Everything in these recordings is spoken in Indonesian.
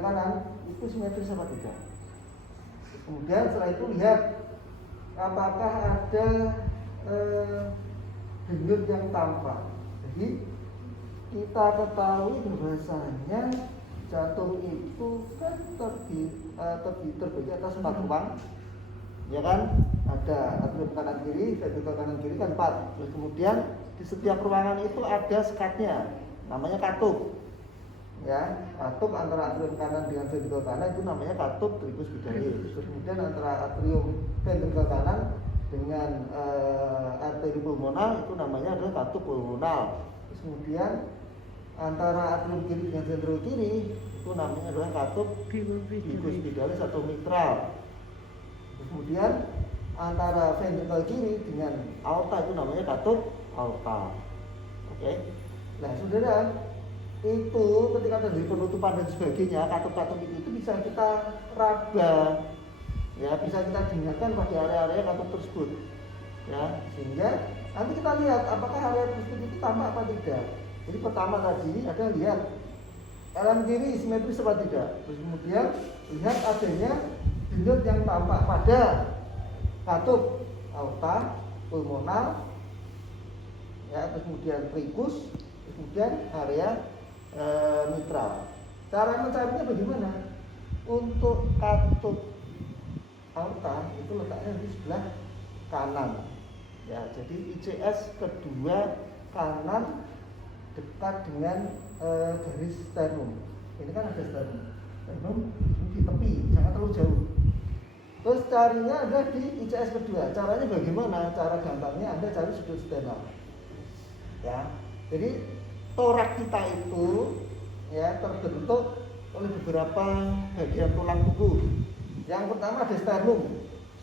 sebelah kanan itu simetris apa tidak. Kemudian setelah itu lihat apakah ada denyut yang tampak. Jadi kita ketahui bahwasanya jantung itu kan terbagi atas 4 ruang, ya kan? Ada atrium kanan kiri, ventrikel kanan kiri kan 4. Terus kemudian di setiap ruangan itu ada sekatnya, namanya katup. Ya, katup antara atrium kanan dengan ventrikel kanan itu namanya katup tricus vidalis. Terus kemudian antara atrium ventrikel kanan dengan arteri pulmonal itu namanya adalah katup pulmonal. Terus kemudian antara atrium kiri dengan ventrikel kiri itu namanya adalah katup tricus vidalis atau mitral. Terus kemudian antara ventrikel kiri dengan aorta itu namanya katup aorta. Oke. Nah, saudara, itu ketika terjadi penutupan dan sebagainya, katup-katup itu bisa kita raba, ya, bisa kita dengarkan pada area-area katup tersebut, ya, sehingga nanti kita lihat apakah area tersebut itu tampak apa tidak. Jadi pertama tadi ada lihat kanan kiri simetris apa tidak, terus kemudian lihat adanya denyut yang tampak pada katup aorta, pulmonal, ya, terus kemudian tricus, terus kemudian area mitral. Cara mencarinya bagaimana? Untuk katup aorta itu letaknya di sebelah kanan, ya, jadi ICS kedua kanan dekat dengan garis sternum. Ini kan ada sternum di tepi, jangan terlalu jauh. Terus carinya ada di ICS kedua. Caranya bagaimana? Cara gampangnya Anda cari sudut sternal, ya. Jadi torak kita itu, ya, terbentuk oleh beberapa bagian tulang tubuh. Yang pertama ada sternum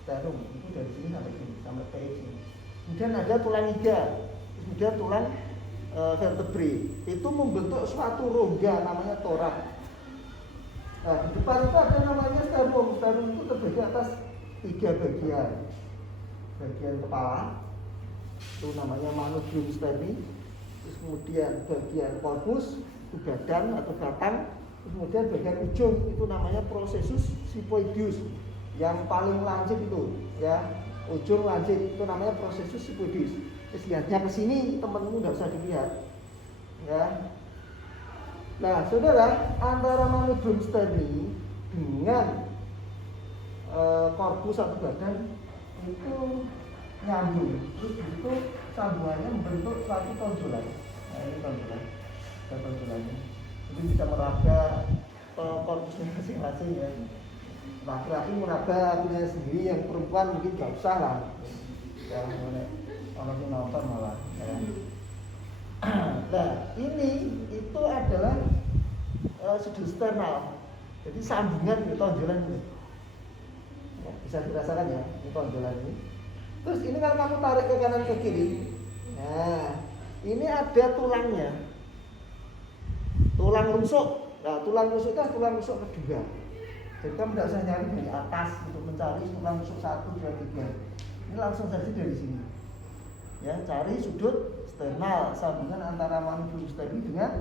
itu dari sini sampai sini, sampai ke sini. Kemudian ada tulang iga, kemudian tulang vertebrae. Itu membentuk suatu rongga namanya torak. Nah, di depan itu ada namanya sternum. Sternum itu terbagi atas 3 bagian. Bagian kepala itu namanya manubrium sterni. Terus kemudian bagian korpus itu badan atau batang. Terus kemudian bagian ujung itu namanya processus xiphoideus. Yang paling lancip itu, ya, ujung lancip itu namanya processus xiphoideus. Terus lihatnya ke sini, teman-teman nggak usah dilihat, ya. Nah, saudara, antara manubrium sterni dengan korpus atau badan itu nyambung. Terus itu sambungannya membentuk suatu tonjolan. Nah, ini tonjolan. Ada tonjolannya. Jadi bisa meraba korpusnya masing-masing, ya. Laki-laki meraba punya sendiri, yang perempuan mungkin nggak usah lah. Ya, kalau nonton malah, ya. Nah, ini itu adalah sudut sternal. Jadi sambungan di tonjolan ini. Ya, bisa dirasakan, ya, ini tonjolan ini. Terus ini kalau kamu tarik ke kanan ke kiri, nah, ini ada tulangnya, tulang rusuk. Nah, tulang rusuk itu tulang rusuk kedua. Jadi kamu tidak usah nyari dari atas untuk mencari tulang rusuk 1, 2, 3. Ini langsung saja dari sini. Ya, cari sudut sternal, sambungan antara manubrium sterni dengan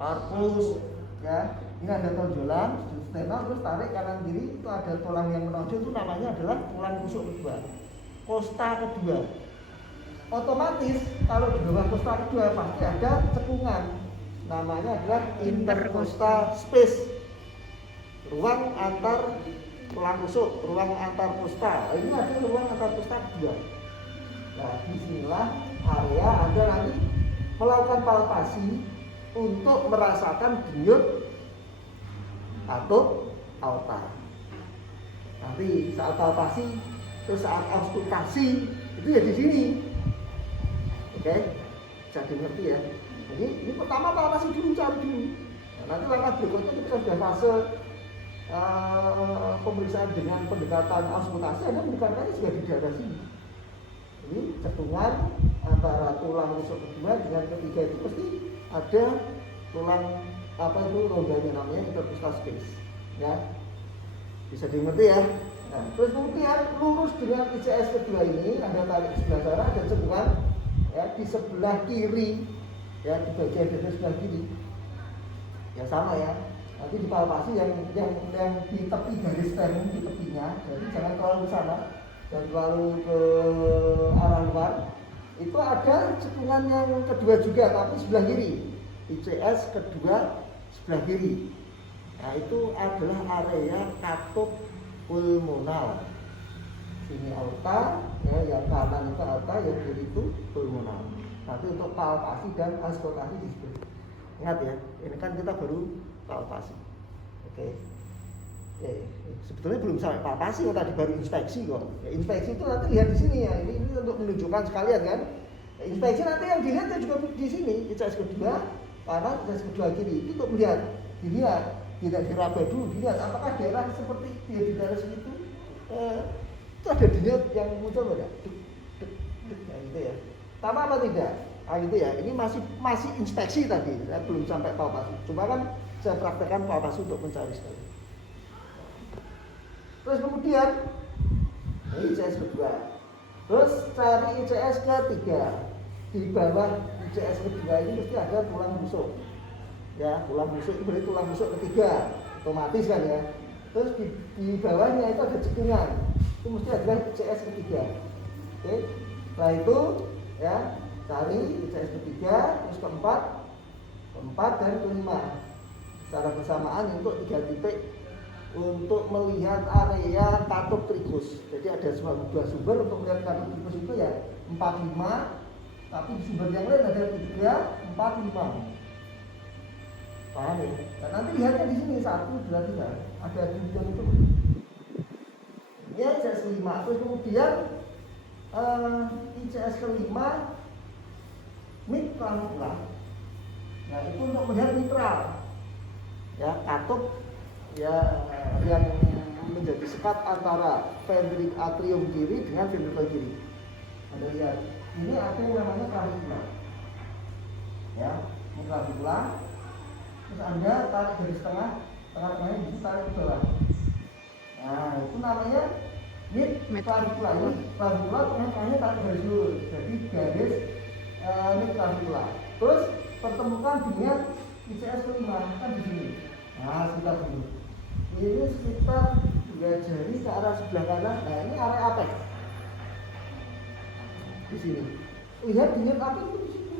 korpus, ya. Ini ada tonjolan, sudut sternal, terus tarik kanan kiri, itu ada tulang yang menonjol, itu namanya adalah tulang rusuk kedua, kosta kedua. Otomatis kalau di bawah kosta kedua pasti ada cekungan, namanya adalah intercostal space, ruang antar tulang rusuk, ruang antar kosta. Ini ada ruang antar kosta kedua. Nah, disinilah area Anda nanti melakukan palpasi untuk merasakan denyut atau aorta. Nanti saat palpasi, terus saat auskultasi itu ya di sini. Oke, bisa dimengerti, ya. Jadi ini pertama palpasi dulu, cari dulu. Nah, nanti langkah berikutnya kita sudah fase pemeriksaan dengan pendekatan auskultasi, Anda mendekatkannya juga di daerah sini. Ini cekungan antara tulang rusuk kedua dengan ketiga itu pasti ada tulang rongganya namanya intercostal space, ya. Bisa dimengerti, ya. Nah, terus kemudian lurus dengan ICS kedua ini Anda tarik ke sebelah sana, ada cekungan, ya, di sebelah kiri, ya, di bagian dari sebelah kiri. Ya sama ya. Nanti dipalpasi yang di tepi garis sternum di tepinya, jadi jangan terlalu ke sana dan terlalu ke arah luar. Itu ada cekungan yang kedua juga, tapi sebelah kiri. ICS kedua sebelah kiri. Nah itu adalah area katup pulmonal. Sini aorta, ya, yang kanan itu aorta, yang kiri itu pulmonal. Nanti untuk palpasi dan auskultasi disebut. Ingat ya, ini kan kita baru palpasi. Oke. Sebetulnya belum sampai palpasi kok, tadi baru inspeksi kok. Ya, inspeksi itu nanti lihat di sini ya. Ini untuk menunjukkan sekalian kan. Ya, inspeksi nanti yang dilihat ya juga di sini. ICS kedua kanan, ICS kedua kiri. Itu untuk melihat, dilihat, tidak diraba dulu, dilihat apakah daerah seperti dia di daerah situ. Itu ada denyut yang muncul enggak? Ya, gitu ya. Sama apa tidak? Ah gitu ya. Ini masih inspeksi tadi, ya, belum sampai palpasi. Cuma kan saya praktekkan palpasi untuk mencari sekali. Terus kemudian ini ICS kedua. Terus cari ICS ketiga. Di bawah ICS kedua ini mesti ada tulang rusuk. Ya, tulang rusuk itu berarti tulang rusuk ketiga, otomatis kan ya. Terus di bawahnya itu ada cekungan. Itu mesti ada ICS ketiga. Oke. Setelah itu ya cari ICS ketiga, terus keempat dan kelima secara bersamaan untuk 3 titik untuk melihat area katup trigus. Jadi ada 2 sumber untuk melihat katup trigus itu ya 4, 5, tapi di sumber yang lain ada 3, 4, 5. Paham ya? Nah, nanti lihatnya di sini 1, 2, 3 ada tujuan itu. Ya ICS 5, terus kemudian ICS kelima mid clavicula. Nah itu untuk melihat mitral, ya katup ya yang menjadi sekat antara ventricle atrium kiri dengan ventricle kiri. Anda lihat, ini ada yang namanya clavicula, ya ini clavicula. Terus Anda tarik dari tengah-tengahnya bisa tarik ke bawah. Nah itu namanya mid clavicula. Ini clavicula tengah-tengahnya tarik garis lurus, jadi garis mid clavicula. Terus pertemukan dengan ICS kelima kan di sini. Nah sekitar sini. Ini sekitar 2 jari ke arah sebelah kanan. Nah ini area apex. Di sini. Lihat denyut apa itu di sini.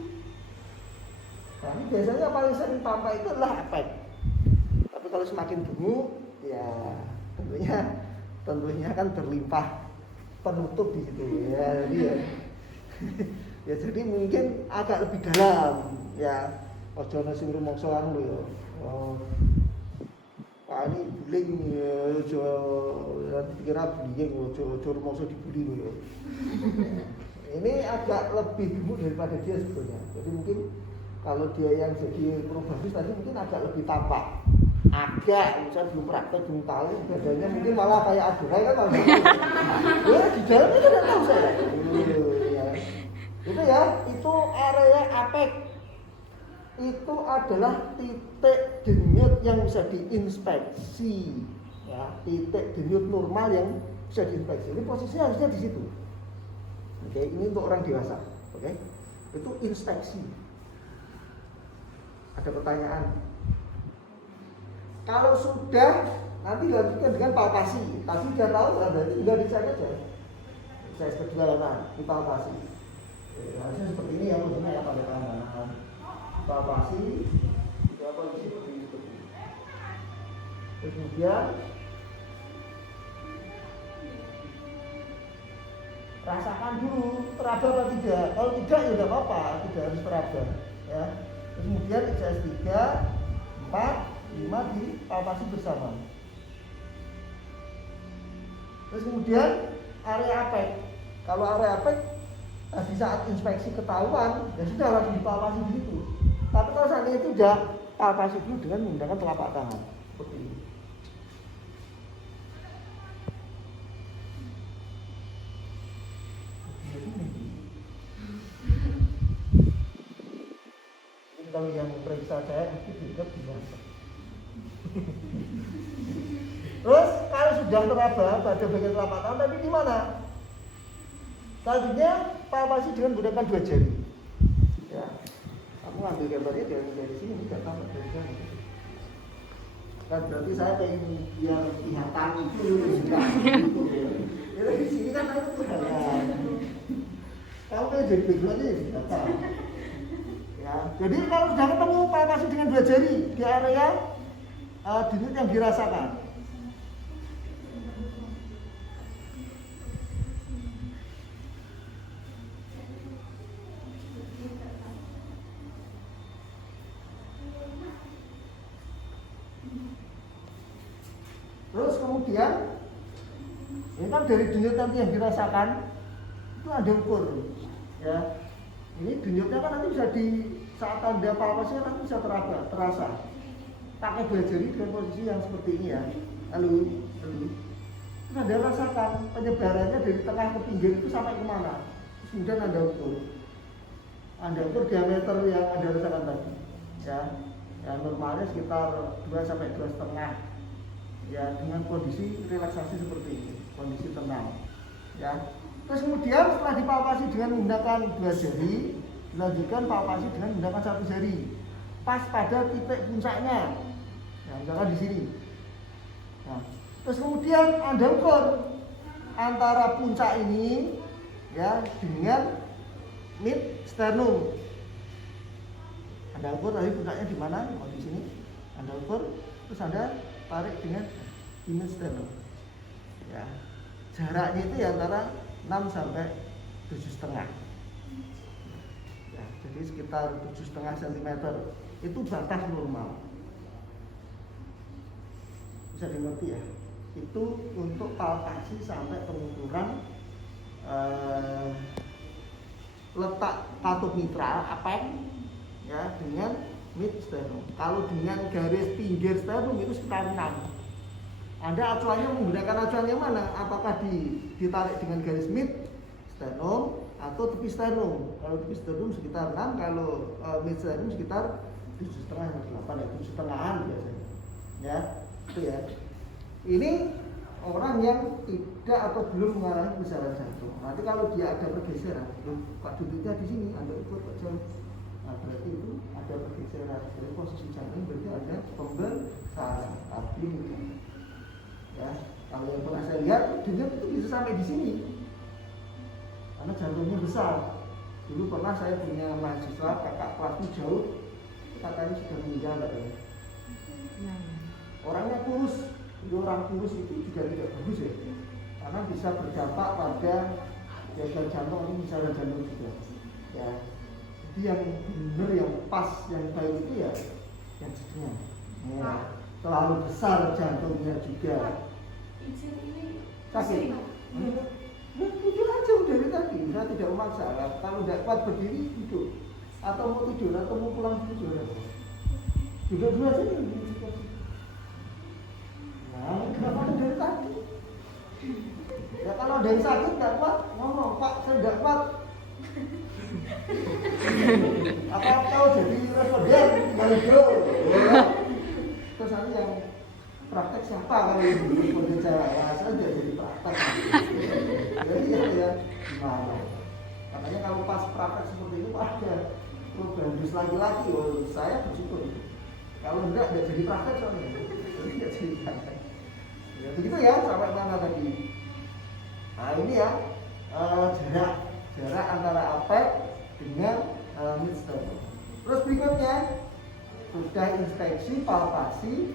Nah ini biasanya paling sering tampak itu adalah apex. Tapi kalau semakin gemuk, ya tentunya kan berlimpah penutup di situ. Ya, jadi ya. Ya jadi mungkin agak lebih dalam ya. Ojo ana sing rumangsa anu ya. Oh. Pak ini buling ya, ojo kira buling ojo rumangsa dibuli ya. Ini agak lebih gemuk daripada dia sebetulnya. Jadi mungkin kalau dia yang jadi probabilis tadi mungkin agak lebih tampak. Agak, saya belum praktek, belum tahu badannya mungkin malah kayak adurai kan malah. Ya di dalamnya kan tahu saya. Itu ya, itu area apex. Itu adalah titik denyut yang bisa diinspeksi. Ya, titik denyut normal yang bisa diinspeksi. Ini posisinya harusnya di situ. Oke, ini untuk orang dewasa. Oke, itu inspeksi. Ada pertanyaan? Kalau sudah, nanti dilanjutkan dengan palpasi. Tadi sudah tahu, berarti tinggal dicek aja. Saya kedua kan, dipalpasi. Harusnya seperti ini ya, posisinya ya pada kanan. Palpasi, berapa di sini? Kemudian rasakan dulu teraba atau tidak. Kalau tidak ya tidak apa-apa, tidak harus teraba. Ya. Kemudian ICS 3, 4, 5 di palpasi bersama. Terus kemudian area apex. Kalau area apex di saat inspeksi ketahuan, ya sudah langsung dipalpasi di situ. Tapi kalau seandainya itu sudah palpasi dulu dengan menggunakan telapak tangan seperti ini. Ini kalau yang periksa saya itu juga biasa. Terus kalau sudah teraba pada bagian telapak tangan, tapi di mana? Selanjutnya palpasi dengan menggunakan 2 jari. Ya, kamu ambil gambarnya dari sini, nggak tambah dari sana. Kan berarti saya pengen biar kelihatan itu juga itu ya. Di sini kan aku tuh kalau kayak jadi background aja tidak tahu. Ya, jadi kalau sudah ketemu palpasi dengan 2 jari di area denyut yang dirasakan. Terus kemudian ini kan dari denyut nanti yang dirasakan itu ada ukur ya. Ini denyutnya kan nanti bisa di saat Anda palpasi nanti bisa terasa. Pakai 2 jari dengan posisi yang seperti ini ya. Lalu terus Anda rasakan penyebarannya dari tengah ke pinggir itu sampai kemana. Terus kemudian Anda ukur. Anda ukur diameter yang Anda rasakan tadi ya. Yang normalnya sekitar 2 sampai 2,5 ya, dengan kondisi relaksasi seperti ini, kondisi tenang ya. Terus kemudian setelah dipalpasi dengan menggunakan 2 jari, dilanjutkan palpasi dengan menggunakan 1 jari pas pada titik puncaknya ya, misalkan di sini. Nah, terus kemudian Anda ukur antara puncak ini ya dengan mid sternum. Anda ukur tadi puncaknya di mana? Oh, di sini. Anda ukur, terus Anda tarik dengan mid sternum. Ya. Jaraknya itu ya antara 6 sampai 7,5. Ya, jadi sekitar 7,5 cm. Itu batas normal. Bisa dimengerti ya? Itu untuk palpasi sampai pengukuran letak katup mitral apek ya dengan mid sternum. Kalau dengan garis pinggir sternum itu sekitar 6. Anda acuannya menggunakan acuan yang mana? Apakah ditarik dengan garis mid sternum atau tepi sternum? Kalau tepi sternum sekitar 6, kalau mid sternum sekitar 7,5 sampai 8 ya, 7,5-an biasanya. Ya, itu ya. Ini orang yang tidak atau belum mengalami kebesaran jantung. Nanti kalau dia ada pergeseran, Pak duduknya di sini, Anda ukur Pak jauh. Nah, berarti itu ada pergeseran dari posisi jantung, berarti ada pembesaran tabung. Ya, kalau yang pernah saya lihat, denyut itu bisa sampai di sini, karena jantungnya besar. Dulu pernah saya punya mahasiswa kakak kelasnya jauh, katanya sudah meninggal katanya. Orangnya kurus, orang kurus itu juga tidak bagus ya, karena bisa berdampak pada gagal jantung atau misalnya jantung juga. Ya, jadi yang benar, yang pas, yang baik itu ya yang sedang. Ya, terlalu besar jantungnya juga. Sakit. Tidur aja dari tadi, saya tidak memaksa. Kalau tidak kuat berdiri duduk, atau mau tidur atau mau pulang tidur. Duduk dulu aja. Nah, kenapa dari tadi? Ya kalau ada yang sakit tidak kuat, ngomong, Pak saya tidak kuat. Apa tahu jadi responden, balik dulu. Terus nanti yang praktek siapa kalau ini responden saya sudah jadi praktek. Jadi ya gimana? Katanya kalau pas praktek seperti itu ada program dus laki-laki, oh saya bersyukur. Kalau enggak jadi praktek soalnya. Jadi tidak jadi praktek. Ya begitu ya, sampai mana tadi? Nah ini ya jarak antara apek dengan mid sternum. Terus berikutnya sudah inspeksi palpasi.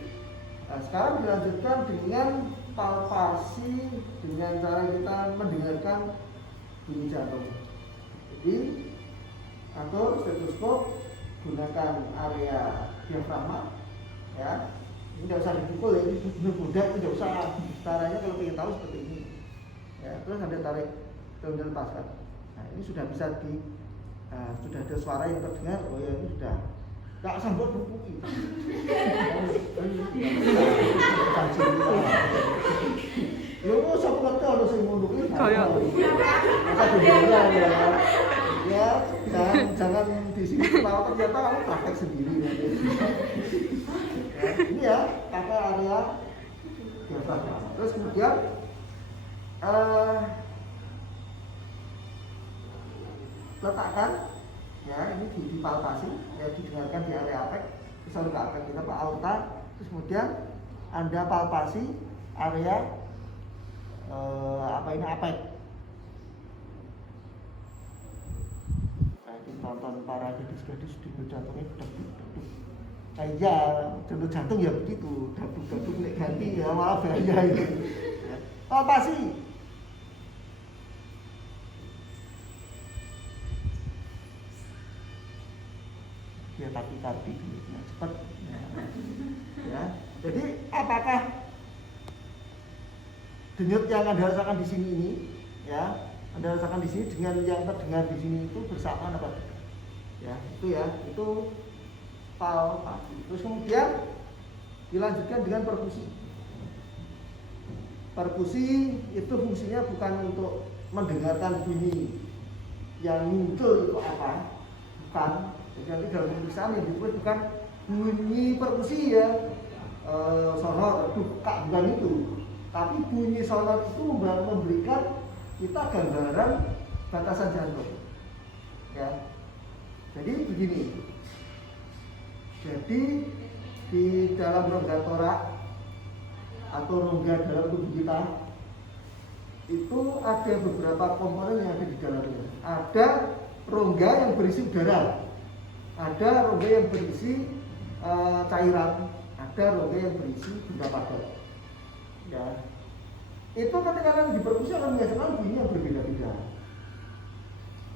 Nah, sekarang dilanjutkan dengan palpasi dengan cara kita mendengarkan bunyi jantung. Jadi atur stetoskop, gunakan area diafragma ya. Ini tidak usah dipukul ya, ini benar-benar tidak usah. Caranya kalau ingin tahu seperti ini ya, terus Anda tarik dan lepaskan. Nah ini sudah bisa sudah ada suara yang terdengar. Oh ya ini sudah nggak sanggup berpuki. Ya kok saya ngerti ada yang ngunduknya kayak ya, jangan di sini kalau ternyata kamu praktek sendiri ya. Ini ya pakai area diafragma. Terus kemudian letakkan ya, ini dipalpasi ya, didengarkan di area apek, misalnya ke apek kita Pak aorta. Terus kemudian Anda palpasi area apek. Kayak tonton para gadis-gadis di jantungnya deg-deg. Iya, dulu jantung ya begitu, deg-deg nek ganti ya malah bahaya itu. Palpasi. Ya tapi cepat. Ya. Jadi apakah denyut yang Anda rasakan di sini ini, ya, Anda rasakan di sini dengan yang terdengar di sini itu bersamaan apa? Ya, itu palpasi. Terus kemudian dilanjutkan dengan perkusi. Perkusi itu fungsinya bukan untuk mendengarkan bunyi yang muncul itu apa, bukan. Jadi nanti dalam pemeriksaan yang ditulis bukan bunyi perkusi ya, sonor, bukan itu. Tapi bunyi sonor itu memberikan kita gambaran batasan jantung. Ya. Jadi begini. Jadi di dalam rongga torak atau rongga dalam tubuh kita itu ada beberapa komponen yang ada di dalamnya. Ada rongga yang berisi udara, ada rongga yang berisi cairan, ada rongga yang berisi benda padat. Ya, itu ketika kalian diperkusi akan menghasilkan bunyi yang berbeda-beda.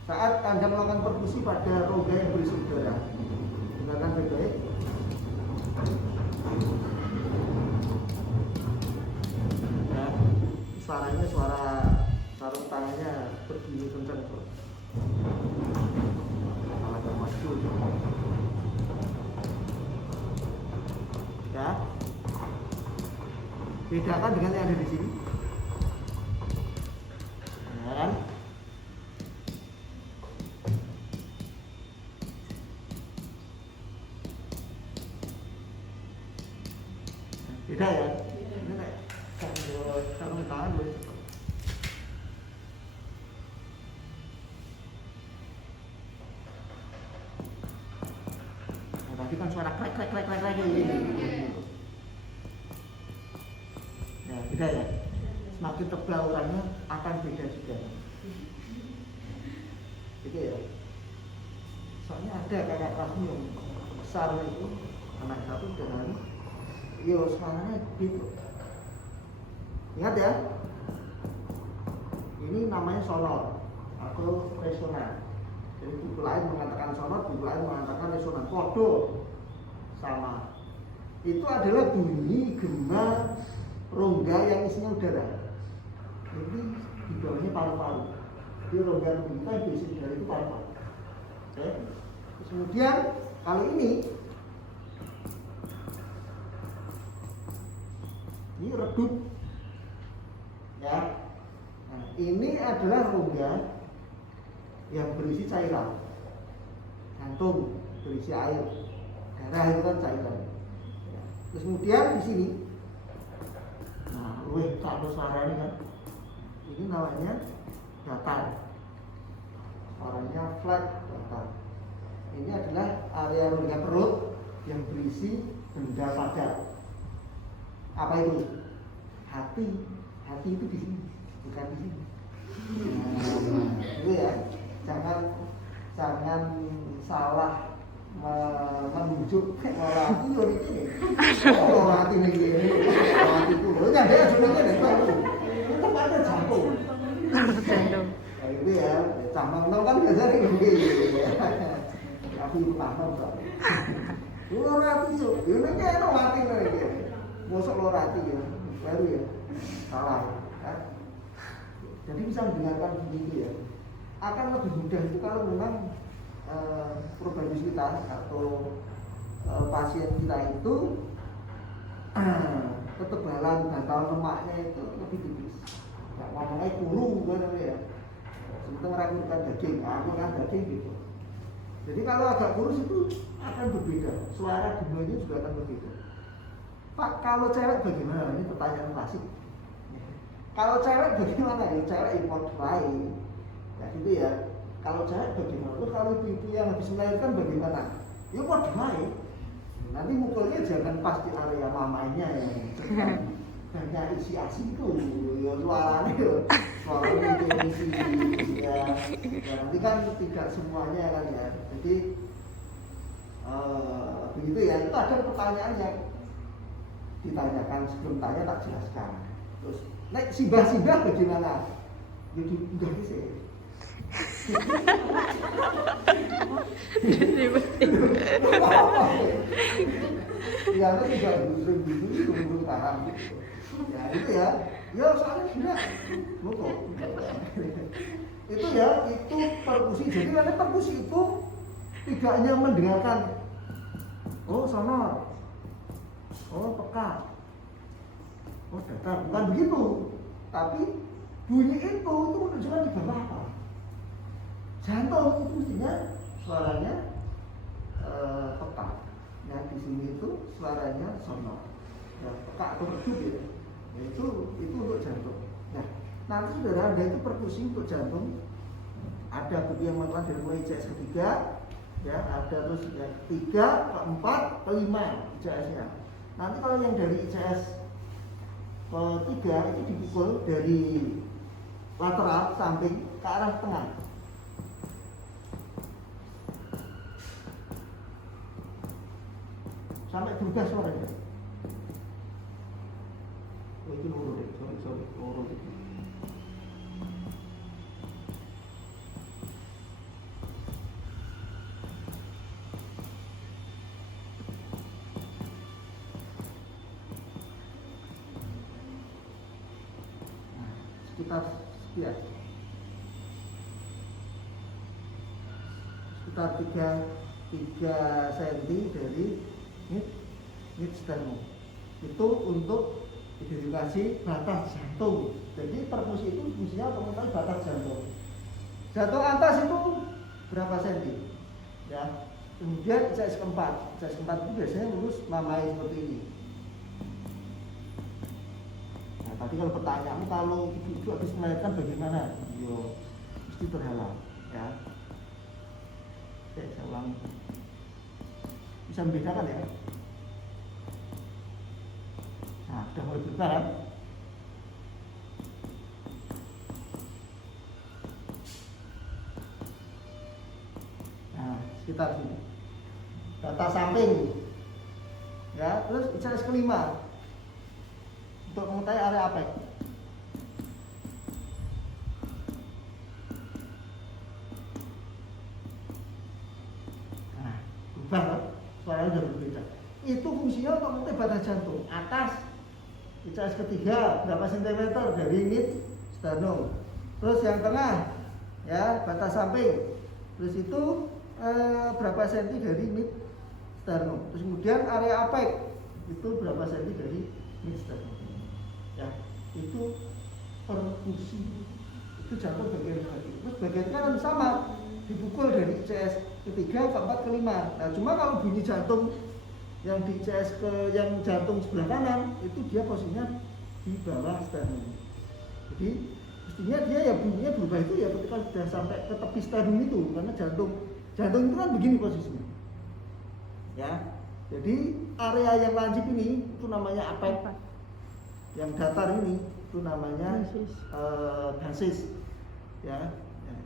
Saat Anda melakukan perkusi pada rongga yang berisi udara, gunakan baik-baik. Ya, suaranya suara sarung tangannya berbunyi kencang. Agak maju. Ya, bedakan dengan yang ada di sini. Ya kan? Beda ya. Ini kayak sarung tangan boleh cepat. Nah, tadi kan suara krek ini. Nah, beda ya. Semakin tebal urannya akan beda juga. Gitu ya. Soalnya ada kakak kelasmu yang besar itu, anak satu dengan suaranya gitu. Ingat ya, ini namanya sonor atau resonan. Jadi buku lain mengatakan sonor, buku lain mengatakan resonan. Kodo sama. Itu adalah bunyi gema rongga yang isinya udara. Jadi di bawahnya paru-paru. Jadi rongga kita yang berisi udara itu paru-paru. Oke. Terus kemudian kalau ini redup, ya. Nah, ini adalah rongga yang berisi cairan. Jantung berisi air, darah itu kan cairan. Ya. Terus kemudian di sini, nah, kalau suara ini kan, ini namanya datar. Suaranya flat datar. Ini adalah area rongga perut yang berisi benda padat. Apa itu? Hati itu di sini, bukan di sini. Nah, itu ya, jangan salah menunjuk orang hati ini. Orang hati ini, orang hati itu. Ya dia sebenarnya itu tempatnya jantung. Nah, itu ya, jantung kan biasanya begini. Aku paham kok. Orang hati itu, ini kan orang hati lagi. Mosok loro hati ya, baru ya, salah kan? Jadi bisa mendengarkan bunyi itu ya. Akan lebih mudah itu kalau memang probabilitas atau pasien kita itu ketebalan bantal lemaknya itu lebih tipis. Nggak ngomongnya kurung kan ya. Sementara makan daging, aku kan daging gitu. Jadi kalau agak kurus itu akan berbeda, suara gemanya juga akan berbeda. Pak, kalau cewek bagaimana? Ini pertanyaan klasik. Kalau cewek bagaimana? Ya cewek import lain. Ya gitu ya. Kalau cewek bagaimana? Terus kalau ibu-ibu yang habis melahirkan bagaimana? Ya import lain. Nanti mukulnya jangan pas di area mamanya ya. Banyak isi asiku, ya suaranya isi ya. Nanti kan tidak semuanya kan ya. Jadi begitu ya. Itu ada pertanyaan yang ditanyakan sebelum tanya tak jelaskan. Terus nek simbah-simbah bagaimana? Jadi enggak sih. Ya itu juga belum paham. Ya itu ya, ya soalnya tidak betul. Itu ya, itu perkusi. Jadi karena perkusi itu tidak hanya mendengarkan, oh sonor, oh peka, oh datar, bukan begitu. Tapi bunyi itu menunjukkan di bawah apa? Jantung itu mestinya suaranya peka. Nah di sini itu suaranya sonor, ya, peka atau redup ya. Itu untuk jantung. Nah nanti saudara ada itu perkusi untuk jantung. Ada buku yang melakukan dari mulai ICS ketiga, ya ada terus yang ketiga, keempat, kelima ICS-nya. Nanti kalau yang dari ICS ketiga itu dipukul dari lateral samping ke arah tengah. Sampai berubah suaranya. Oh itu loro deh, sorry, loro itu. Sekitar 3 cm dari mid sternum. Itu untuk identifikasi batas jantung. Jadi perkusi itu fungsinya untuk mengetahui batas jantung. Jantung atas itu berapa senti? Ya. Kemudian ICS keempat itu biasanya lurus mamai seperti ini. Nah, tadi kalau pertanyaanmu kalau ibu habis melahirkan bagaimana? Yo, mesti terhalang, ya. Oke, saya ulangi. Bisa membedakan ya? Nah, sudah mulai berubah kan? Nah, sekitar sini. Data samping, ya. Terus ICS kelima untuk mengetahui area apek. Nah, berubah kan? Suaranya sudah berbeda. Itu fungsinya untuk mengetahui batas jantung. Atas ICS ketiga berapa sentimeter dari mid sternum. Terus yang tengah, ya batas samping. Terus itu berapa senti dari mid sternum. Terus kemudian area apek itu berapa senti dari mid sternum. Ya, itu perkusi. Itu jantung bagian kaki. Terus bagian kanan sama, dipukul dari ICS ketiga, keempat, kelima. Nah, cuma kalau bunyi jantung yang di ICS yang jantung sebelah kanan itu dia posisinya di bawah sternum. Jadi mestinya dia ya bunyinya berubah itu ya ketika sudah sampai ke tepi sternum itu, karena jantung itu kan begini posisinya. Ya, jadi area yang lancip ini itu namanya apek. Yang datar ini itu namanya basis. Ya,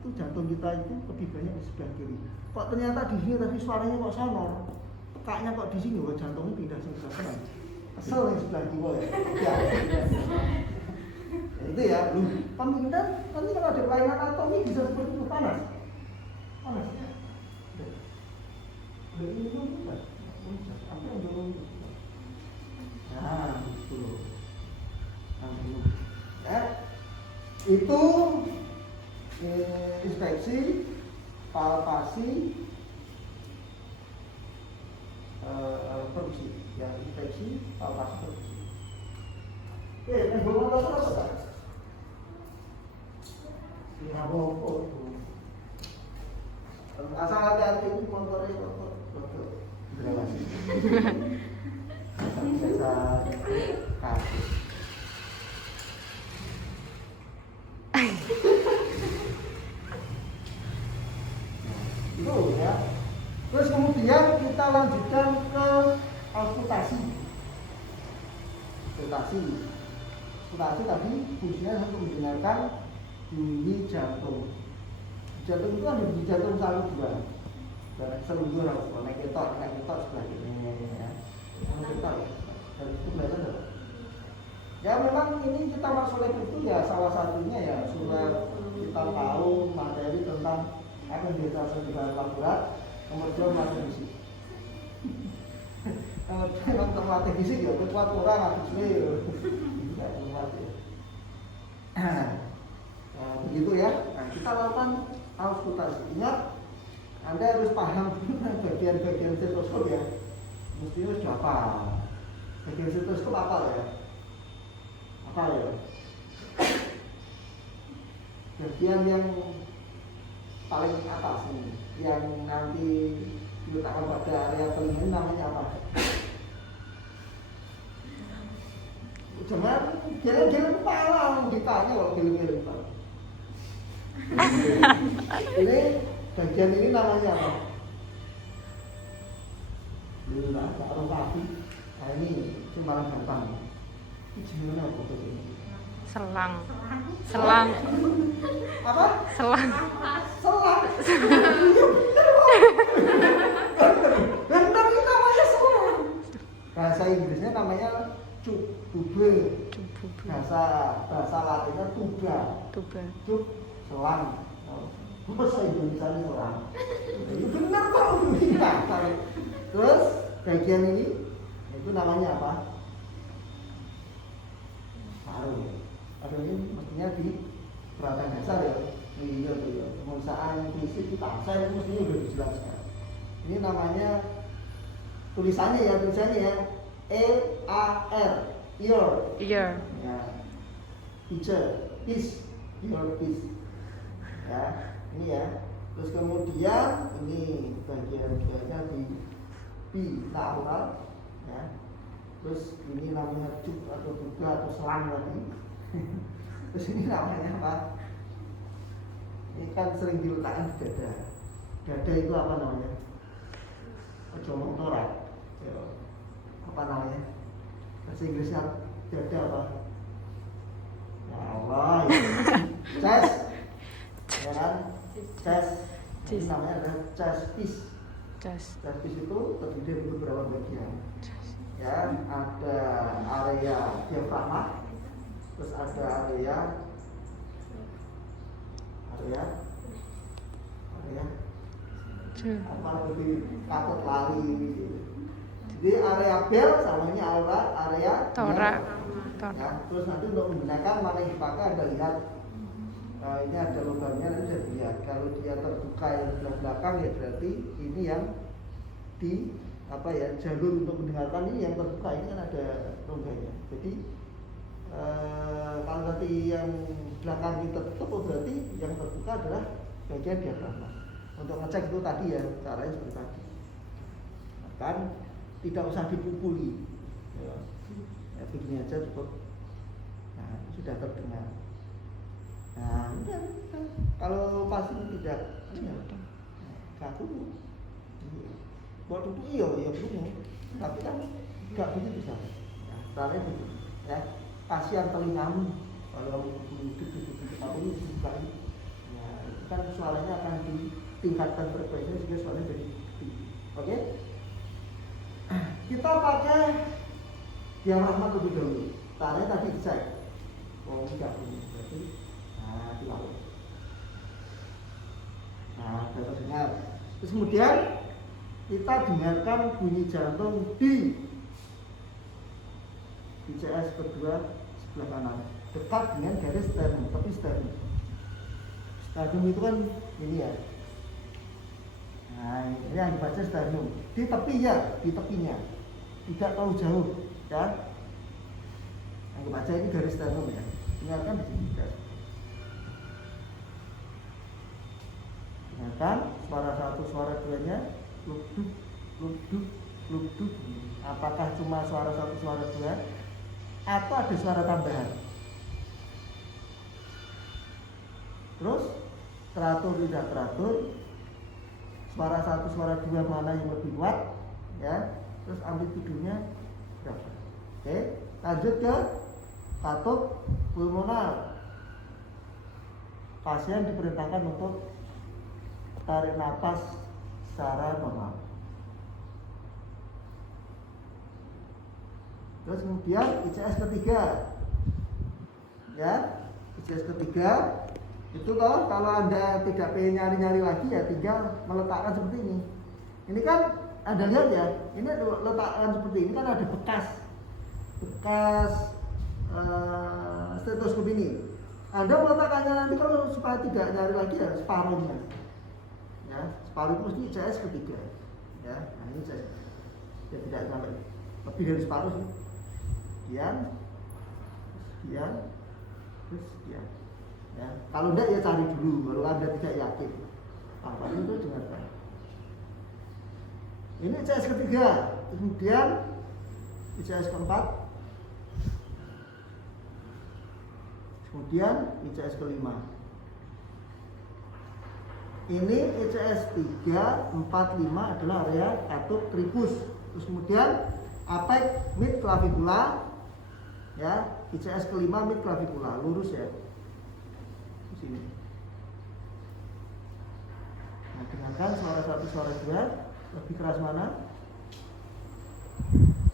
itu jantung kita itu lebih banyak di sebelah kiri. Kok ternyata di sini tapi suaranya kok sonor. Kayaknya kok di sini, wah jantungnya pindah sebelah kanan. Kesel yang sebelah kiri ya. Ya, itu ya, belum. Kemudian nanti kalau ada kelainan anatomi bisa seperti itu panas. Ya. Ini bukan. Apa yang dorong? Nah, itu. Ya, itu inspeksi, palpasi, perkusi, ya inspeksi, palpasi, perkusi. Oke, yang belum ada apa tak? Ya apa? Asal hati-hati ini motornya betul. Terima kasih. Biasa kasih. Itu ya. Terus kemudian kita lanjutkan ke Auskultasi tadi fungsinya untuk mendengarkan bunyi jantung. Jantung itu ada bunyi jantung selalu dua. Selungguh kalau naik ketok sebelah ini ya. Naik ketok ya. Dan itu kelihatan apa? Ya memang ini kita masuk lab itu ya salah satunya ya sudah kita tahu materi tentang apa yang biasa di laborat. Nomor 2 materi fisik. Memang terlatih fisik ya, kuat orang habis ya. Tidak kuat ya. Nah, begitu ya. Nah, kita lakukan auskultasi. Ingat, Anda harus paham bagian-bagian stetoskop ya. Mestinya sudah apa? Bagian stetoskop apa ya? Apa ya? Bagian yang paling atas ini, yang nanti diletakkan pada area telinga ini namanya apa? Jangan geleng-geleng kepala, ditanya kalau geleng-geleng kepala. Ini bagian ini namanya apa? Lila, taruh kaki. Nah ini cuma gampang. Ini gimana foto ini? Selang. Apa? Selang. Benar ini namanya selang. Bahasa Inggrisnya namanya tube. Bahasa Latinnya tuba. Tub selang. Bahasa Indonesia ini selang. Ini benar kok. Terus bagian ini itu namanya apa? Paru. Paru ini mestinya di peralatan dasar ya. Iya. Pemeriksaan fisik kita saya mestinya udah dijelaskan. Ini namanya tulisannya ya EAR, ear. Ya. Piece, ya, ini ya. Terus kemudian ini bagian-bagiannya di binaural, ya. Terus ini namanya tube atau tuba atau selang tadi. Terus ini namanya apa? Ini kan sering diletakkan di dada. Dada itu apa namanya? Ojo torak. Apa namanya? Bahasa Inggrisnya dada apa? Ya Allah. Chest. Ya kan? Chest. Ini namanya adalah chest piece. Chest piece itu terdiri dari beberapa bagian. Ya, ada area diafragma, terus ada area apa lebih takut lali. Jadi area bel sama ini area torak. Ya, terus nanti untuk menggunakan mana yang dipakai Anda lihat. Ini ada lubangnya, nanti bisa dilihat. Kalau dia terbuka yang sebelah belakang ya berarti ini yang di apa ya jalur untuk mendengarkan ini yang terbuka, ini kan ada rongganya. Jadi kalau nanti yang belakang kita tutup berarti yang terbuka adalah bagian diafragma. Untuk ngecek itu tadi ya caranya seperti tadi. Kan tidak usah dipukuli. Ya, begini aja cukup. Nah, sudah terdengar. Nah, udah. Kalau pasien tidak kaku. Waktu itu iya bunyi, tapi kan nggak begitu bisa. Nah, caranya begitu, ya. Pasien telingamu kalau duduk tapi ini dibuka ini, ya, itu kan suaranya akan ditingkatkan frekuensinya sehingga suaranya jadi tinggi. Oke? Kita pakai diafragma terlebih dahulu. Caranya tadi dicek. Oh enggak bunyi, berarti dilakukan. Nah, sudah terdengar. Terus kemudian kita dengarkan bunyi jantung di CS kedua sebelah kanan, dekat dengan garis sternum, tapi sternum. Sternum itu kan ini ya. Nah, ini yang dibaca sternum. Di tepinya, tidak terlalu jauh, ya. Yang dibaca ini garis sternum ya. Dengarkan di sini, guys. Dengarkan suara satu, suara duanya. Luk-duk. Apakah cuma suara satu, suara dua, atau ada suara tambahan? Terus teratur tidak teratur, suara satu, suara dua mana yang lebih kuat, ya. Terus amplitudonya berapa. Oke, lanjut ke katup pulmonar. Pasien diperintahkan untuk tarik napas secara normal. Terus kemudian ICS ketiga, ya, ICS ketiga itu kalau Anda tidak pengen nyari-nyari lagi ya tinggal meletakkan seperti ini. Ini kan Anda lihat ya, ini letakkan seperti ini kan ada bekas stetoskop ini. Anda meletakkannya nanti kalau supaya tidak nyari lagi ya separuhnya, ya separuh itu mesti ICS ketiga, ya. Nah ini ICS, ya tidak sampai lebih dari separuh sih. Sekian, terus sekian. Ya, kalau enggak ya cari dulu, baru Anda tidak yakin. Apa itu dengarkan. Ini ICS ketiga, kemudian ICS keempat, kemudian ICS kelima. Ini ICS 3, 4, 5 adalah area katup tripus. Terus kemudian apek mid clavicula, ya, ICS kelima mid clavicula, lurus ya. Di sini. Nah, dengarkan suara satu, suara dua, lebih keras mana?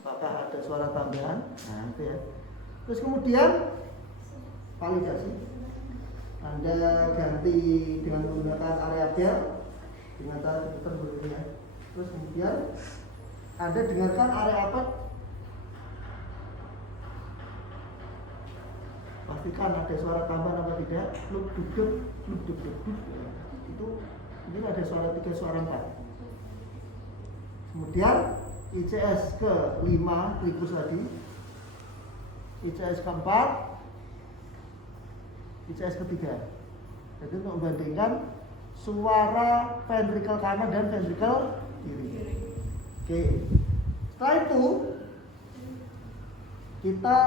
Apakah ada suara tambahan? Nah, itu ya. Terus kemudian validasi. Anda ganti dengan menggunakan area bel dengan cara diputar begini ya. Terus kemudian Anda dengarkan area apa? Pastikan ada suara tambahan apa tidak? Luk duk duk, luk duk duk duk. Itu ini ada suara 3, suara 4. Kemudian ICS ke-5 tripus tadi, ICS ke-4, ICS ketiga. Jadi untuk membandingkan suara ventrikel kanan dan ventrikel kiri. Oke. Setelah itu kita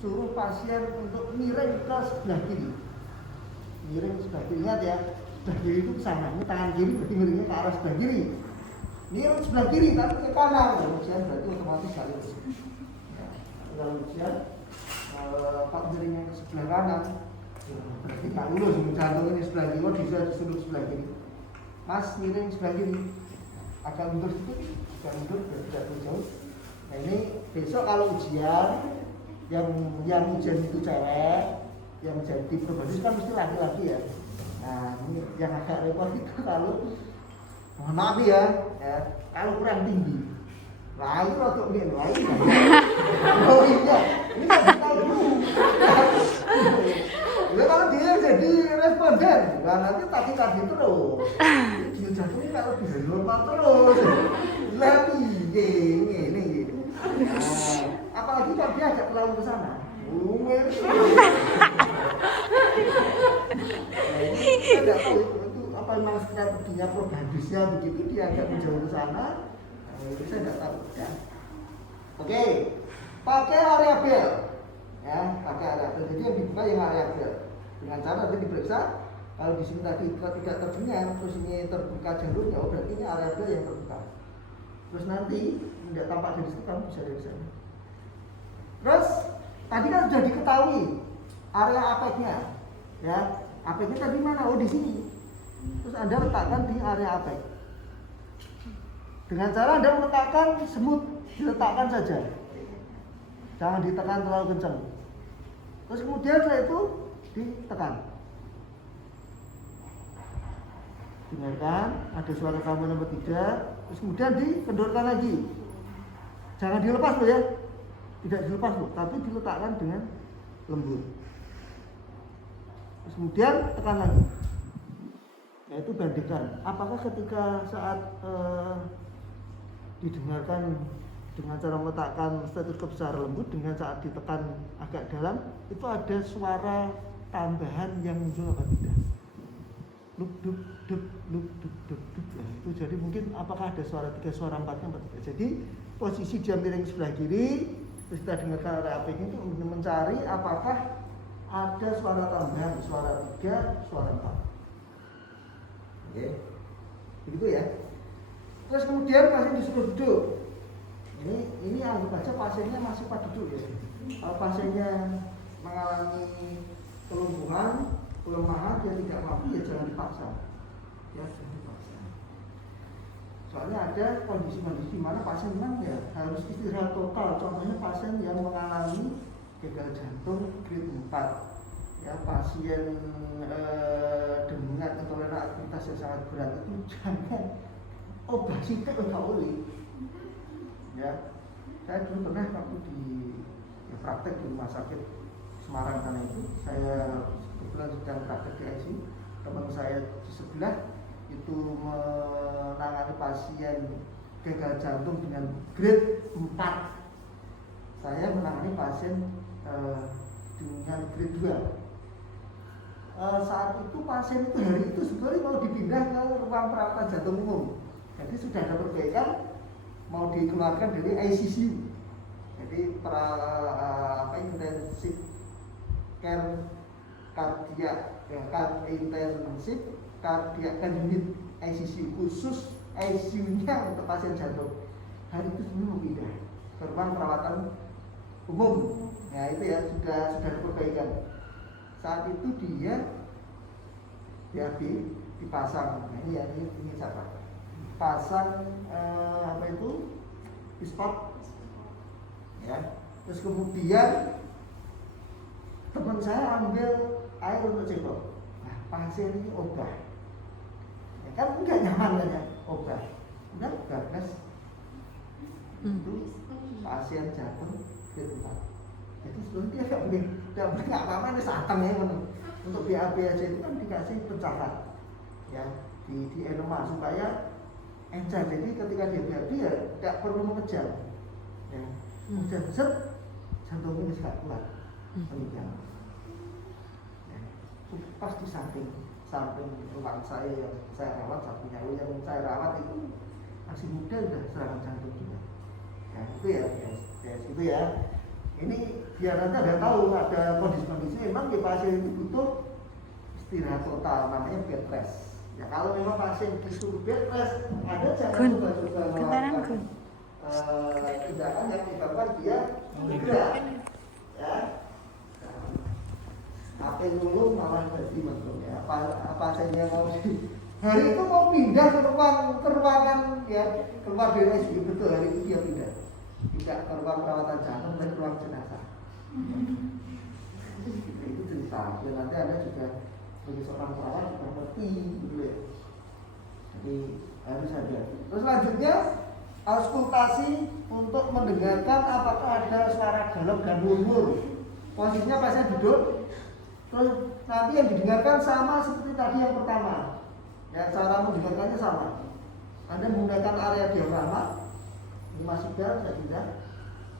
suruh pasien untuk miring ke sebelah kiri. Miring ke sebelah kiri, ingat ya. Sebelah kiri itu sama, ini tangan kiri berarti miringnya ke arah sebelah kiri. Miring sebelah kiri tapi ke kanan. Ujian berarti otomatis balik. Ya, kalau ujian Pak miringnya ke sebelah kanan, berarti tak lulus. Jantung ini sebelah kiri, bisa disuruh sebelah kiri. Mas miring sebelah kiri, agak mundur sedikit, agak mundur berarti tidak jauh. Nah ini besok kalau ujian yang ujian itu cewek, yang jadi probabilis kan mesti laki-laki ya. Nah ini yang agak repot itu kalau mohon maaf ya, kalau kurang tinggi. Nah itu untuk ini lain. Oh iya, ini nggak tahu dulu. Ya kalau dia jadi responden, nah nanti tadi terus. Dia jatuhnya kalau bisa normal terus. Lagi ini. Nah, apalagi kalau dia agak terlalu ke sana. Saya tidak tahu itu apa memang strateginya probabilisnya begitu dia agak menjauh ke sana. Itu saya tidak tahu ya. Oke, pakai area bel. Ya, pakai area bel. Jadi yang dibuka yang area bel. Dengan cara nanti diperiksa. Kalau di sini tadi tidak terdengar, terus ini terbuka jalurnya, oh berarti ini area bel yang terbuka. Terus nanti tidak tampak dari situ kamu bisa dari sana. Terus tadi kan sudah diketahui area apeknya, ya. Apeknya tadi mana? Oh di sini. Terus Anda letakkan di area apek. Dengan cara Anda meletakkan semut, diletakkan saja. Jangan ditekan terlalu kencang. Terus kemudian setelah itu ditekan. Dengarkan, ada suara tambah nomor 3. Terus kemudian dikendorkan lagi. Jangan dilepas loh ya. Tidak dilepas loh, tapi diletakkan dengan lembut. Terus kemudian tekan lagi. Yaitu bandingkan. Apakah ketika saat didengarkan dengan cara meletakkan stetoskop secara lembut dengan saat ditekan agak dalam itu ada suara tambahan yang muncul apa tidak? Luk duk duk luk duk duk duk. Nah, itu jadi mungkin apakah ada suara 3, suara 4-nya apa tidak? Jadi posisi dia miring sebelah kiri, terus kita dengarkan area apik itu untuk mencari apakah ada suara tambahan, suara 3, suara 4. Oke. Begitu ya. Terus kemudian pasien disuruh duduk. Ini anggap aja pasiennya masih pada duduk ya. Kalau pasiennya mengalami kelumpuhan, pelemahan, dia tidak mampu, ya jangan dipaksa. Ya jangan dipaksa. Soalnya ada kondisi-kondisi di mana pasien memang ya harus istirahat total. Contohnya pasien yang mengalami gagal jantung grade 4. Ya, pasien dengan intoleran aktivitas yang sangat berat itu jangan obat tidak boleh. Ya, saya dulu pernah waktu di praktek di rumah sakit Semarang sana itu, saya kebetulan sedang praktek di ICU, teman saya di sebelah itu menangani pasien gagal jantung dengan grade 4. Saya menangani pasien dengan grade 2. Saat itu pasien itu hari itu sebetulnya mau dipindah ke ruang perawatan jantung umum. Jadi sudah ada perbaikan, mau dikeluarkan dari ICU. Jadi intensif care kardiak, intensif kardiak unit ICU, khusus ICU-nya untuk pasien jantung. Hari itu sebelum pindah ke ruang perawatan umum. Nah itu ya sudah ada perbaikan. Saat itu dia DAB dipasang. Nah, ini siapa? Pasang spot ya. Terus kemudian teman saya ambil air untuk cebok. Nah, pasien ini obah. Ya, kan enggak nyaman kan ya, obah. Udah gas. Itu pasien jantung grade 4. Jadi sebelum dia nggak apa-apa ini satang ya teman. Untuk BAB aja itu kan dikasih pencahar ya di enema supaya encer. Jadi ketika dia BAB ya tidak perlu mengejar ya. Kemudian jantungnya bisa kuat demikian. Ya. Pas di samping ruang saya yang saya rawat, samping yang saya rawat itu masih muda udah serangan jantung juga. Ya itu ya itu ya. Ini biar nanti ada tahu ada kondisi-kondisi memang di pasien itu butuh istirahat total, namanya bed rest. Ya kalau memang pasien disuruh bed rest, ada jangan coba-coba melakukan tindakan yang menyebabkan dia bergerak. Ya, apa dulu malah jadi maksudnya apa pasiennya mau hari itu mau pindah ke ruangan ya keluar dari ICU, betul hari itu dia pindah. Tidak ke ruang perawatan jantung dan ruang jenazah. Itu cerita. Dan nanti ada juga sebagai seorang perawat juga ngerti gitu ya. Jadi harus ada. Terus selanjutnya auskultasi untuk mendengarkan apakah ada suara galak dan murmur. Posisinya pasien duduk. Terus nanti yang didengarkan sama seperti tadi yang pertama. Ya cara mendengarkannya sama. Anda menggunakan area diafragma. Ini masih dalam, saya tidak.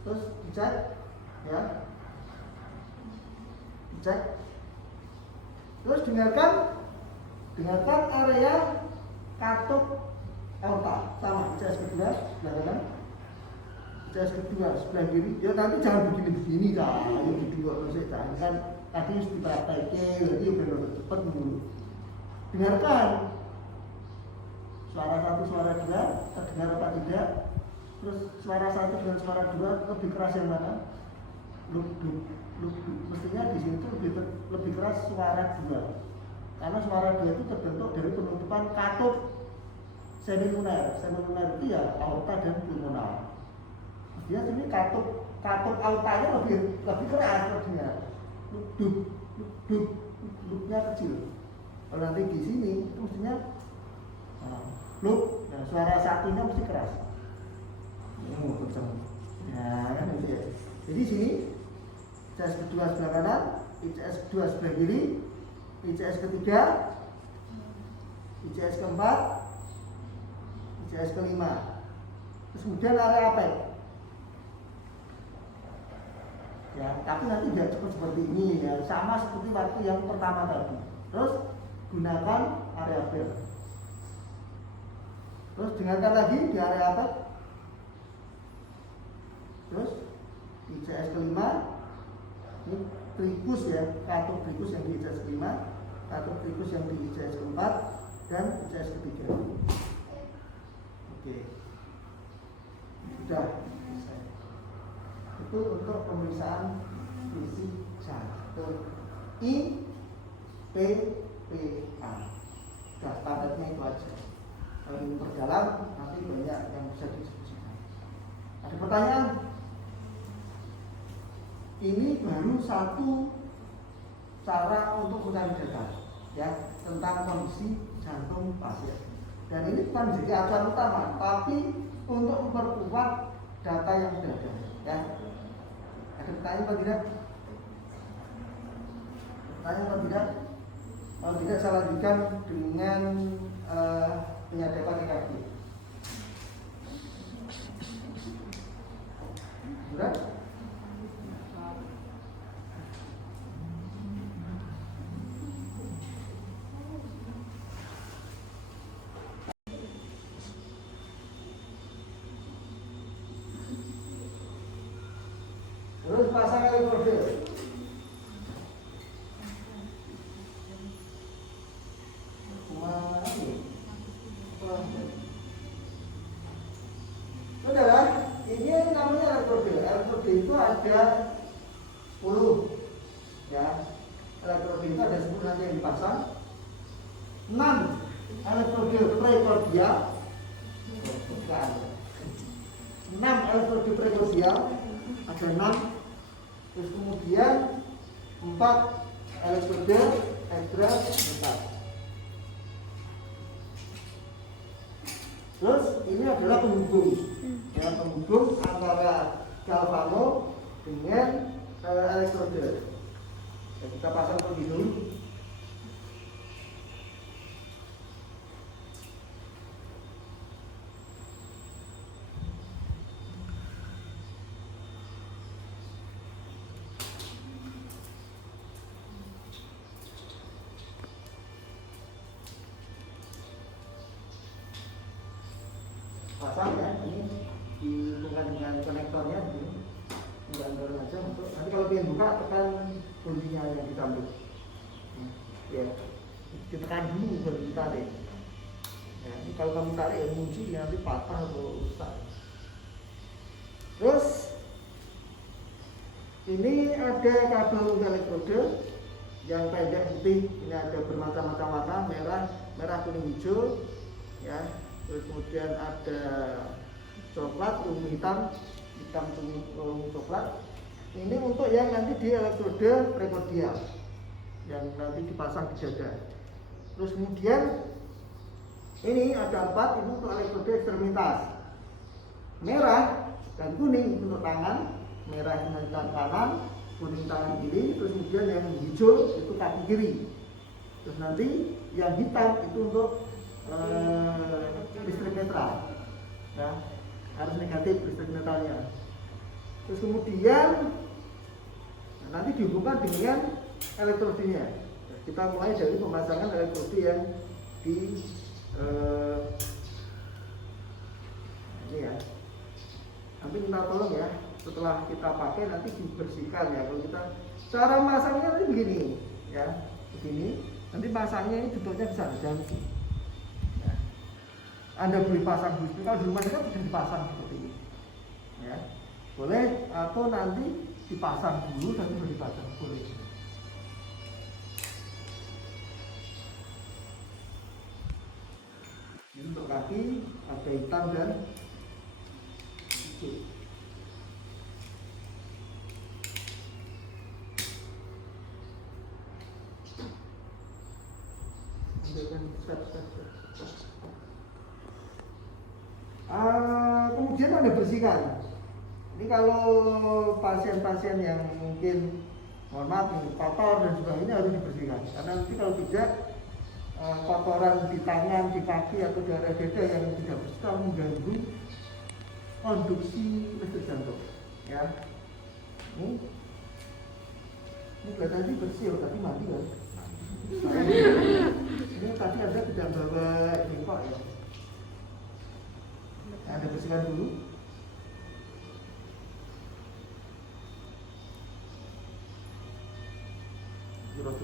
Terus dicek, ya, dicek. Terus dengarkan area katup aorta, sama. ICS kedua sebelah kanan, ICS kedua sebelah kiri. Ya nanti jangan begini, jangan berdua terus, jangan kan. Tadi harus dipraktekin, jadi biar cepat dulu. Dengarkan suara satu, suara dua, terdengar apa tidak? Terus suara satu dengan suara dua lebih keras yang mana? Mestinya di situ lebih keras suara dua. Karena suara dua itu terbentuk dari penutupan katup semilunar. Semilunar itu ya aorta dan pulmonar. Dia sini katup aortanya lebih keras terdengar. Lubnya kecil. Kalau nanti di sini itu mestinya lub, nah, suara satunya mesti keras. Nah, kan gitu ya. Jadi sini ICS kedua sebelah kanan, ICS kedua sebelah kiri, ICS ketiga, ICS keempat, ICS kelima. Terus kemudian area apek. Ya, tapi nanti tidak cukup seperti ini ya, sama seperti waktu yang pertama tadi. Terus gunakan area bel. Terus dengarkan lagi di area apek. Terus ICS kelima, ini trikus ya, katup trikus yang di ICS kelima, katup trikus yang di ICS keempat, dan ICS ketiga. Oke. sudah selesai. Itu untuk pemeriksaan fisik jantung IPPA. Sudah standarnya itu aja. Kalau ingin perdalam nanti banyak yang bisa didiskusikan. Ada pertanyaan? Ini baru satu cara untuk mencari data ya tentang kondisi jantung pasien. Dan ini bukan menjadi acuan utama, tapi untuk memperkuat data yang sudah ada. Ya. Ada pertanyaan atau tidak? Pertanyaan atau tidak? Kalau tidak saya lanjutkan dengan penyadapan EKG. Sudah? Terus pasang elektrode. Saudara, ini namanya elektrode. Elektrode itu ada 10 ya. Elektrode itu ada 10 nanti yang dipasang. 6 elektrode prekordial. 6 elektrode prekordial. Ada 6. Terus kemudian 4 elektrode ekstrametal. Terus ini adalah penghubung, ya, penghubung antara galvano dengan elektrode. Ya, kita pasang terlebih dulu. Pasang ya, ini dihubungkan dengan konektornya ini, tinggal dorong aja untuk nanti kalau ingin buka tekan kuncinya yang ditambah, ya ditekan dulu baru ditarik. Ya, ini kalau kamu tarik ya kunci nanti patah atau rusak. Terus ini ada kabel untuk elektrode yang pendek putih, ini ada bermacam-macam warna, merah, kuning, hijau, ya. Terus kemudian ada coklat, ungu hitam, ungu coklat. Ini untuk yang nanti di elektrode prekordial yang nanti dipasang di dada. Terus kemudian ini ada 4, ini untuk elektrode ekstremitas. Merah dan kuning untuk tangan, merah dengan tangan kanan, kuning tangan kiri. Terus kemudian yang hijau itu kaki kiri. Terus nanti yang hitam itu untuk listrik netral, ya, harus negatif listrik netralnya. Terus kemudian nanti dihubungkan dengan elektrodenya. Kita mulai dari pemasangan elektrode yang di ini ya. Nanti minta tolong ya, setelah kita pakai nanti dibersihkan ya. Kalau kita cara masangnya nanti begini, ya, begini. Nanti pasangnya ini tutupnya besar, jangan Anda boleh pasang dulu, kalau di rumah kan bisa dipasang seperti ini, ya, boleh, atau nanti dipasang dulu dan baru dipasang, boleh. Ini untuk kaki ada hitam dan hijau. Kemudian Anda bersihkan. Ini kalau pasien-pasien yang mungkin mohon maaf nih, kotor dan sebagainya harus dibersihkan. Karena nanti kalau tidak kotoran di tangan, di kaki atau daerah dada yang tidak bersih akan mengganggu konduksi listrik jantung. Ya, ini kelihatannya bersih, tapi mati kan? Ini tadi Anda tidak bawa ini kok ya. Anda bersihkan dulu.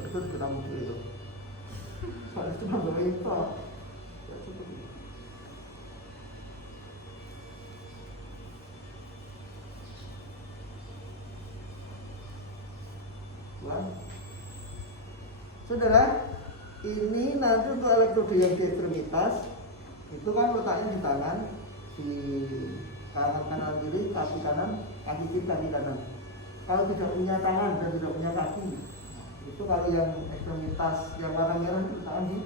Itu kita muncul itu. Soalnya cuma bawa itu. pelan. Saudara, ini nanti untuk elektroda yang di ekstremitas itu kan letaknya di tangan, di tangan kanan kiri, kaki kanan, kaki kiri, kaki kanan. Kalau tidak punya tangan dan tidak punya kaki, itu kalau yang ekstremitas yang warna merah itu letakkan di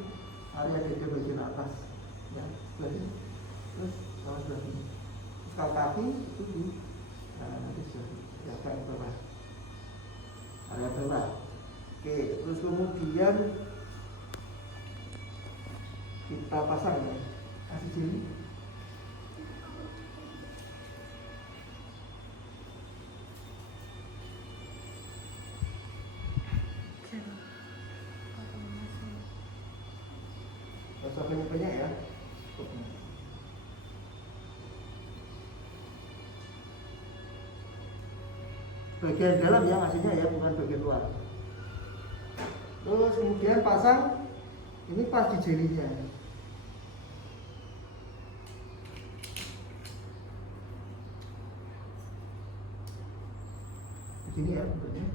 area dada bagian atas, ya, sebelah terus sama sebelah sini. Terus kalau kaki itu di nanti sudah ke bawah, area bawah. Oke, terus kemudian kita pasang ya, kasih sini. Rasa banyak-banyak ya. Bagian dalam ya maksudnya ya, bukan bagian luar. Terus kemudian pasang ini pas di jelinya. Begini ya bentuknya.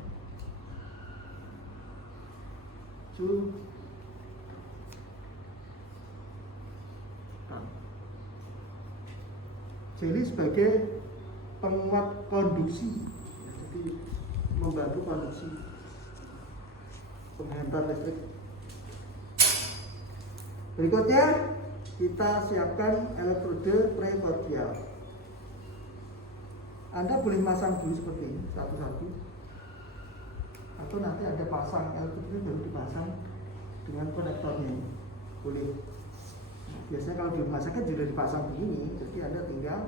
Jeli sebagai penguat konduksi, jadi membantu konduksi, penghantar listrik. Berikutnya kita siapkan elektroda prekordial. Anda boleh masang dulu seperti ini satu-satu, atau nanti Anda pasang elektroda baru dipasang dengan konektornya. Boleh. Biasanya kalau di rumah sakit sudah dipasang begini, jadi Anda tinggal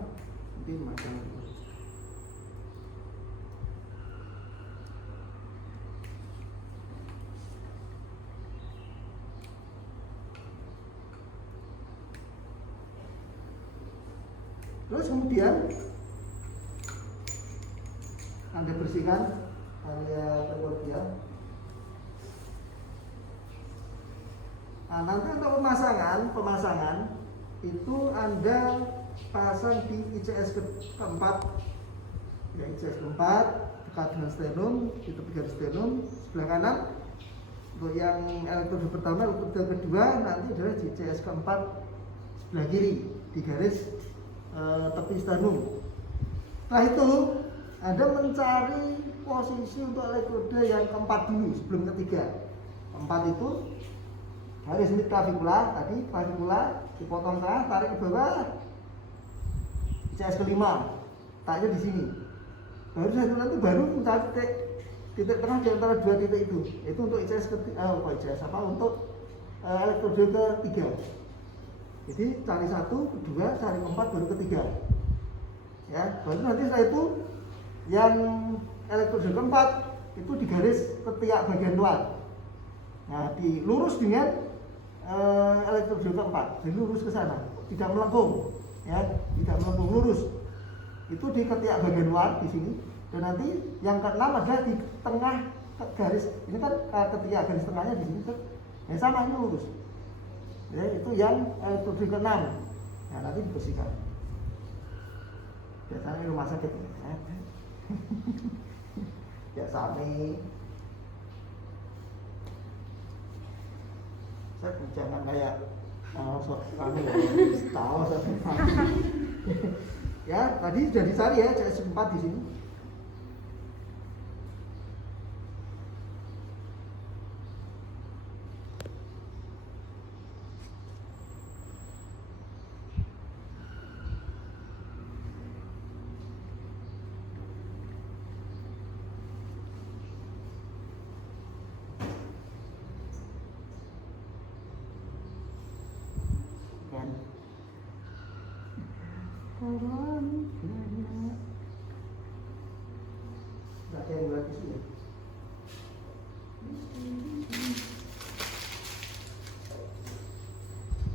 nanti memasang. Terus kemudian Anda bersihkan area prekordial. Nah, nanti untuk pemasangan itu Anda pasang di ICS keempat, ya ICS keempat dekat dengan sternum, di tepi garis sternum sebelah kanan. Untuk yang elektroda pertama, elektroda kedua nanti adalah di ICS keempat sebelah kiri di garis tepi sternum. Setelah itu Anda mencari posisi untuk elektroda yang keempat dulu sebelum ketiga. Keempat itu garis mid clavicula, tadi clavicula dipotong tengah, tarik ke bawah. CS kelima, letaknya di sini. Baru satu nanti baru mencari titik tengah di antara dua titik itu. Itu untuk ICS untuk elektroda ketiga. Jadi cari satu, kedua, cari keempat, baru ketiga. Ya, baru nanti setelah itu yang elektroda keempat itu di garis ketiak bagian luar. Nah, dilurus dengan elektroda keempat, jadi lurus ke sana, tidak melengkung, ya, tidak melengkung, lurus. Itu di ketiak bagian luar di sini. Dan nanti yang keenam ada di tengah garis. Ini kan ketiak garis tengahnya di sini, yang sama ini lurus. Ya, itu yang elektroda keenam. Nah, nanti dibersihkan. Biasanya di rumah sakit ya. Ya sami. Saya jangan kayak tahu ya, tadi sudah dicari ya CS4 di sini.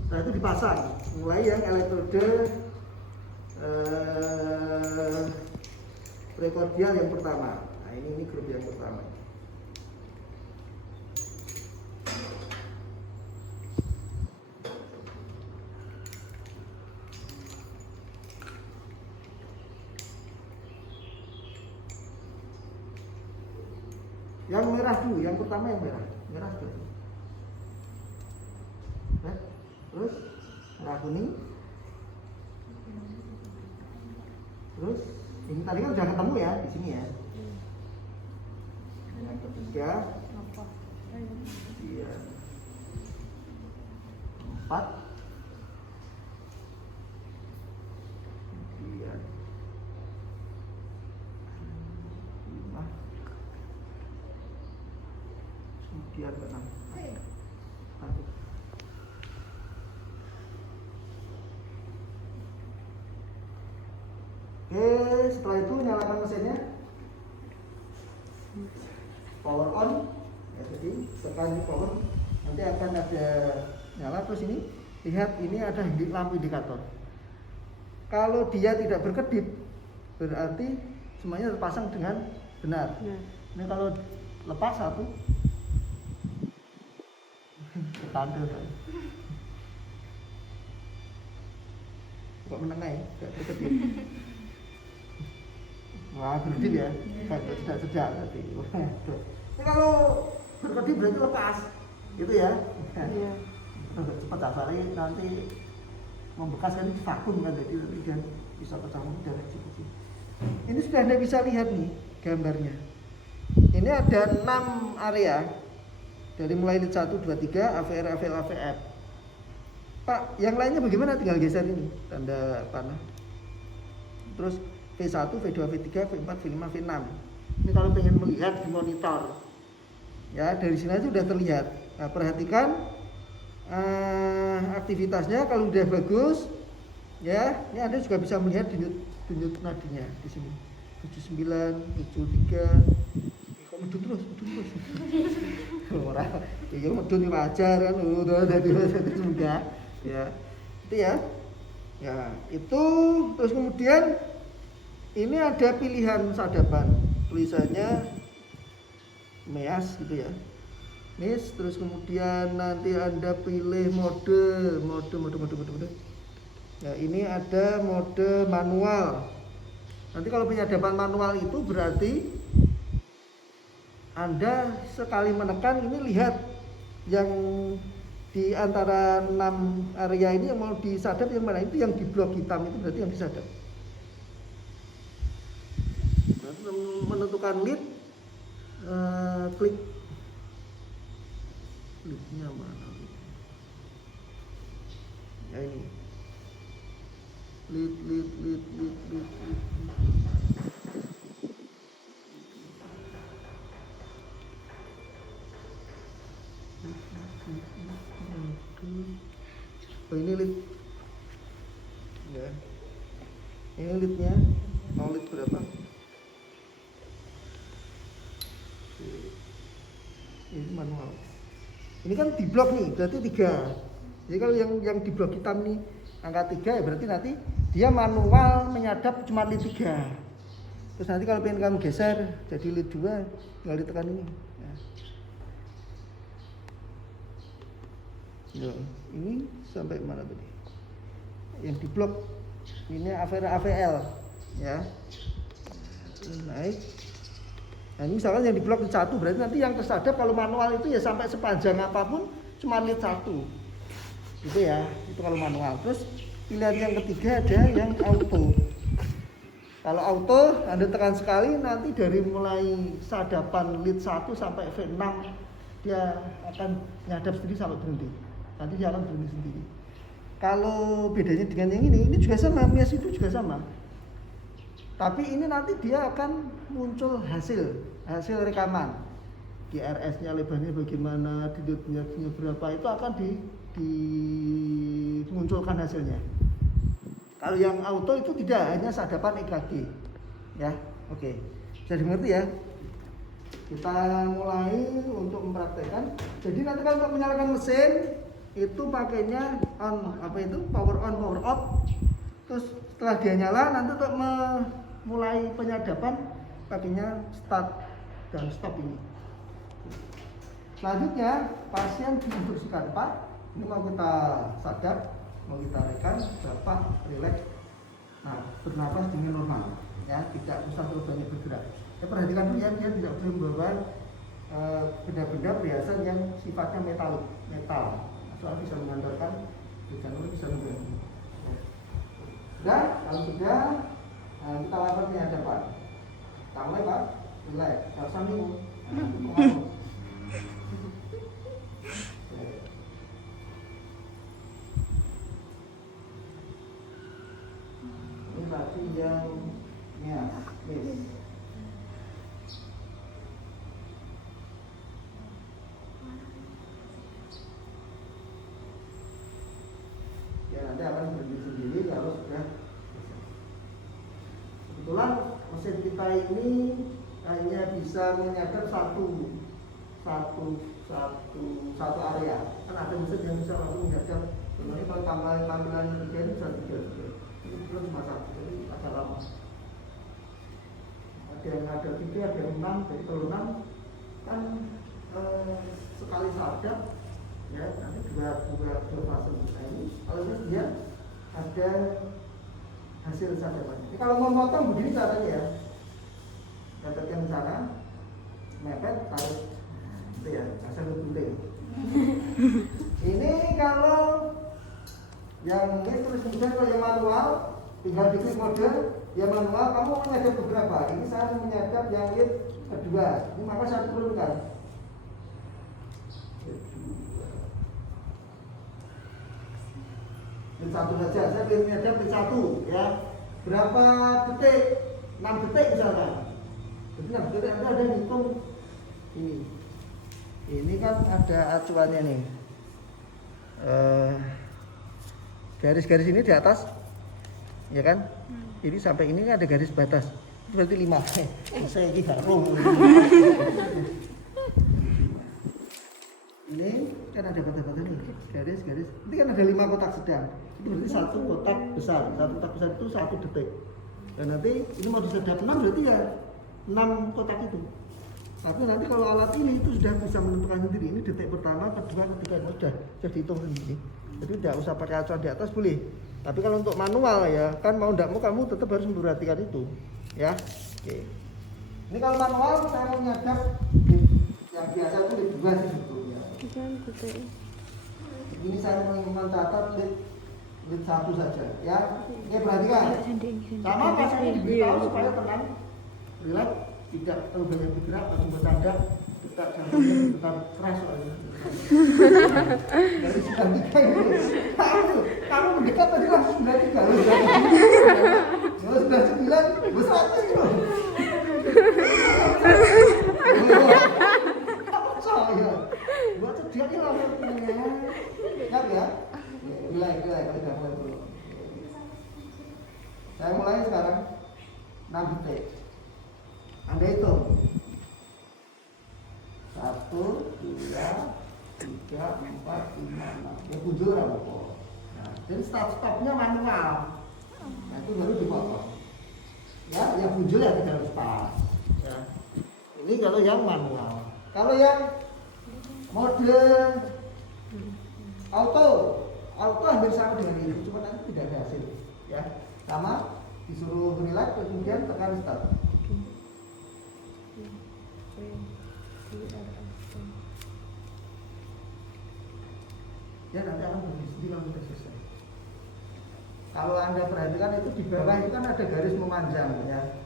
Setelah itu dipasang, mulai yang elektroda prekordial yang pertama. Nah, ini grup yang pertama. Yang merah dulu, yang pertama yang merah. Merah dulu. Terus merah kuning. Terus ini tadi kan udah ketemu ya di sini ya. Yang ketiga, iya, 4, kemudian 5, kemudian 6. Oke, setelah itu nyalakan mesinnya. Power on. Ya, jadi tekan power, nanti akan ada nyala. Terus ini lihat, ini ada lampu indikator. Kalau dia tidak berkedip, berarti semuanya terpasang dengan benar. Ini kalau lepas satu, ketandel. Kok menengah ya, tidak berkedip. Wah, berkedip ya, tidak sedang tadi. Ini kalau berkedip berarti lepas, gitu ya. Iya. Cepat dasarnya nanti membekas kan, vakum kan, jadi nanti kan bisa pecah mudah kecil-kecil. Ini sudah Anda bisa lihat nih gambarnya. Ini ada 6 area dari mulai lead 1, 2, 3, AVR, AVL, AVF. Pak, yang lainnya bagaimana? Tinggal geser ini tanda panah. Terus V1, V2, V3, V4, V5, V6. Ini kalau pengen melihat di monitor, ya dari sini aja sudah terlihat. Nah, perhatikan aktivitasnya. Kalau udah bagus, ya ini Anda juga bisa melihat denyut nadinya di sini. 79, 73. Kok medun terus? Orang, ya medun wajar kan, udah semoga. Ya, itu ya. Ya, itu terus kemudian ini ada pilihan sadapan, tulisannya MEAS gitu ya. MEAS, terus kemudian nanti Anda pilih mode. Ya, ini ada mode manual. Nanti kalau penyadapan manual itu berarti Anda sekali menekan ini, lihat yang di antara 6 area ini yang mau disadap yang mana, itu yang di blok hitam itu berarti yang disadap. Menentukan lead, klik leadnya mana, ya ini lead. Oh, ini lead ya, ini leadnya mau lead berapa. Ini manual. Ini kan di blok nih, berarti 3. Jadi kalau yang di blok hitam nih angka 3, ya berarti nanti dia manual menyadap cuma lead 3. Terus nanti kalau pengen kamu geser jadi lead 2, tinggal ditekan ini. Ya, ini sampai mana tadi? Yang di blok ini AVL ya. Naik. Nah, ini misalkan yang di blok 1, berarti nanti yang tersadap kalau manual itu ya sampai sepanjang apapun cuma lead 1. Gitu ya, itu kalau manual. Terus pilihan yang ketiga ada yang auto. Kalau auto Anda tekan sekali, nanti dari mulai sadapan lead 1 sampai V6 dia akan nyadap sendiri sampai berhenti. Nanti dia akan berhenti sendiri. Kalau bedanya dengan yang ini juga sama, MEAS itu juga sama. Tapi ini nanti dia akan muncul hasil rekaman. DRS-nya lebarnya bagaimana, diodnya berapa, itu akan dimunculkan hasilnya. Kalau yang auto itu tidak, hanya sadapan EKG. Ya, oke. Bisa dimengerti ya? Kita mulai untuk mempraktekkan. Jadi nanti kalau untuk menyalakan mesin itu pakainya on, power on, power off. Terus setelah dia nyala, nanti untuk mulai penyadapan pakainya start dan stop ini. Selanjutnya pasien diinstruksikan, Pak, ini mau kita sadap, mau kita rekan, Bapak relax. Nah, bernapas dengan normal, ya, tidak usah terlalu banyak bergerak. Ya, perhatikan dulu ya, dia tidak boleh membawa benda-benda perhiasan yang sifatnya metal. Soal bisa mengantarkan channel bisa mengganggu. Sudah, kalau sudah kita lakukan penyadapan. Kita mulai Pak, relax, nggak usah bingung. Ini tadi yang miss. Ya nanti akan berhenti sendiri kalau sudah selesai. Kebetulan mesin kita ini hanya bisa menyadap satu area. Kan ada mesin yang bisa langsung menyadap. Sebenarnya kalau tampilan tiga ini bisa tiga. Ini cuma satu, jadi agak lama. Ada yang ada tiga, ada yang 6, jadi kalau 6 kan sekali sadap. Ya, nanti dua fase ini. Kalau ini dia ada hasil sadapan. Ini kalau mau motong begini caranya ya. Dapatkan di sana, mepet, taruh, itu ya, hasil gunting. Ini kalau yang ini terus kemudian kalau yang manual, tinggal bikin mode yang manual. Kamu menyadap beberapa. Ini saya menyadap yang kedua. Ini maka saya turunkan. Satu saja, saya pilih menyadap di satu ya. Berapa detik? 6 detik misalkan. Jadi 6 detik Anda ada hitung ini. Ini kan ada acuannya nih. Garis-garis ini di atas, ya kan? Ini sampai ini ada garis batas. Berarti 5. Saya ini gak roh. Ini kan ada batas-batas nih, garis-garis. Ini kan ada 5 kotak sedang. Itu berarti satu kotak besar. Satu kotak besar itu 1 detik. Dan nanti ini mau disedap 6 berarti ya 6 kotak itu. Tapi nanti kalau alat ini itu sudah bisa menentukan sendiri. Ini detik pertama, kedua, ketiga sudah dihitung sendiri. Jadi tidak usah pakai acuan di atas boleh. Tapi kalau untuk manual ya kan mau tidak mau kamu tetap harus memperhatikan itu. Ya. Oke. Ini kalau manual saya mau nyadap yang biasa itu di 2 sih sebetulnya. Ini saya mencatat lead 1 saja ya. Ini perhatikan. Sama pasangnya diberitahu supaya tenang, relax, tidak terlalu banyak bergerak, langsung bertanda, kita jantungnya tetap keras soalnya. Dari 93 ini, kamu mendekat tadi langsung 93 loh. Kalau sudah 9, besar itu. Kamu saya, buat sediaknya langsungnya. Ingat ya? Relax, udah mulai dulu. Saya mulai sekarang 6 detik. Anda hitung 1, 2, 3, 4, 5, 6. Ya kunjul apa kok. Nah, jadi stop-stopnya manual. Nah itu baru dipotong. Ya, yang kunjul ya tidak harus pas. Ya. Ini kalau yang manual. Kalau yang mode auto hampir sama dengan ini, cuma nanti tidak ada hasil. Ya, sama disuruh relax, kemudian tekan start. Ya nanti akan berhenti kalau sudah selesai. Kalau Anda perhatikan itu di bawah itu kan ada garis memanjang ya.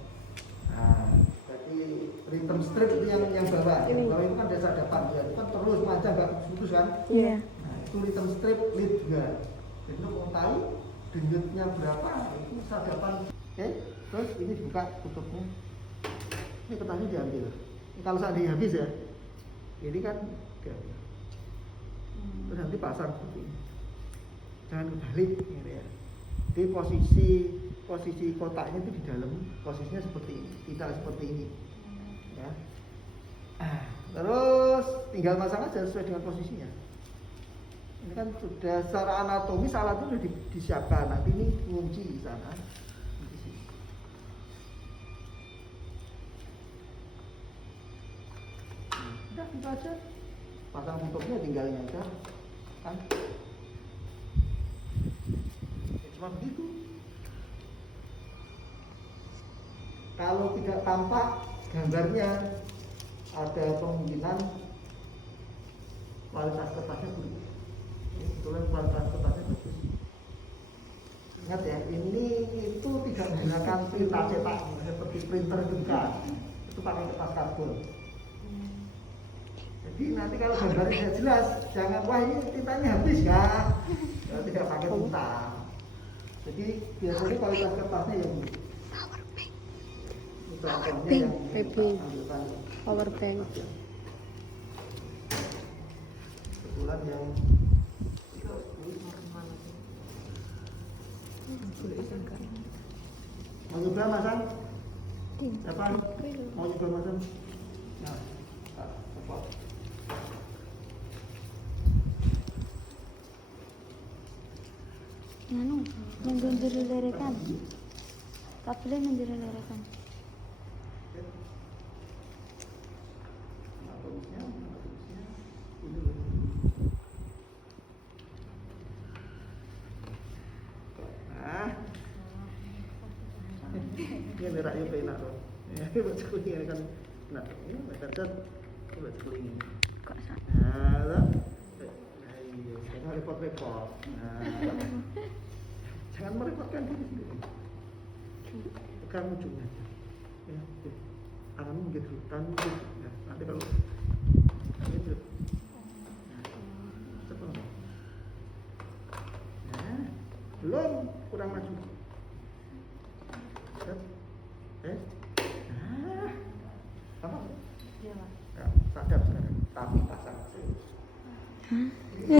Nah, jadi rhythm strip itu yang bawah. Yang bawah itu kan desa depan ya. Itu kan terus panjang nggak putus kan? Iya. Nah, itu rhythm strip lead juga. Jadi untuk mengetahui denyutnya berapa itu sadapan. Oke, terus ini dibuka tutupnya. Ini petanya diambil. Ini kalau seandainya habis ya. Ini kan diambil. Terus nanti pasang seperti ini, jangan kebalik gitu ya. Di posisi kotaknya itu di dalam, posisinya seperti ini, tidak seperti ini ya. Terus tinggal masang aja sesuai dengan posisinya. Ini kan sudah secara anatomis alat itu sudah disiapkan. Nanti ini kunci di sana. Udah itu aja. Pasang tutupnya tinggalnya aja kan. Ya, cuma begitu. Kalau tidak tampak gambarnya ada kemungkinan kualitas kertasnya buruk. Ini kebetulan kualitas kertasnya bagus. Ingat ya, ini itu tidak menggunakan tinta cetak seperti printer juga, itu pakai kertas karbon. Jadi nanti kalau gambarnya tidak jelas, jangan wah ini tintanya habis ya, tidak pakai tinta. Jadi biasanya kualitas kertasnya yang buruk. Pink, baby, power bank. Kebetulan yang mau juga masan? Siapa? Mau juga masan? Nah, apa? Anu, menjadi-lerekan. Kabelnya menjadi-lerekan. Ini merah yang penak tuh. Ya, baca kuning ini kan. Nah, ini baca baca kuning. Kok sama? Nah, iya, jangan repot-repot. Nah, jangan merepotkan diri sendiri. Tekan ujungnya aja. Ya, tanganmu gitu, tanganmu gitu. Ya, nanti kalau gitu. Nah, cepat. Nah, belum, kurang maju. Apa? Ya, sadap sekarang, tapi pasang. Hah?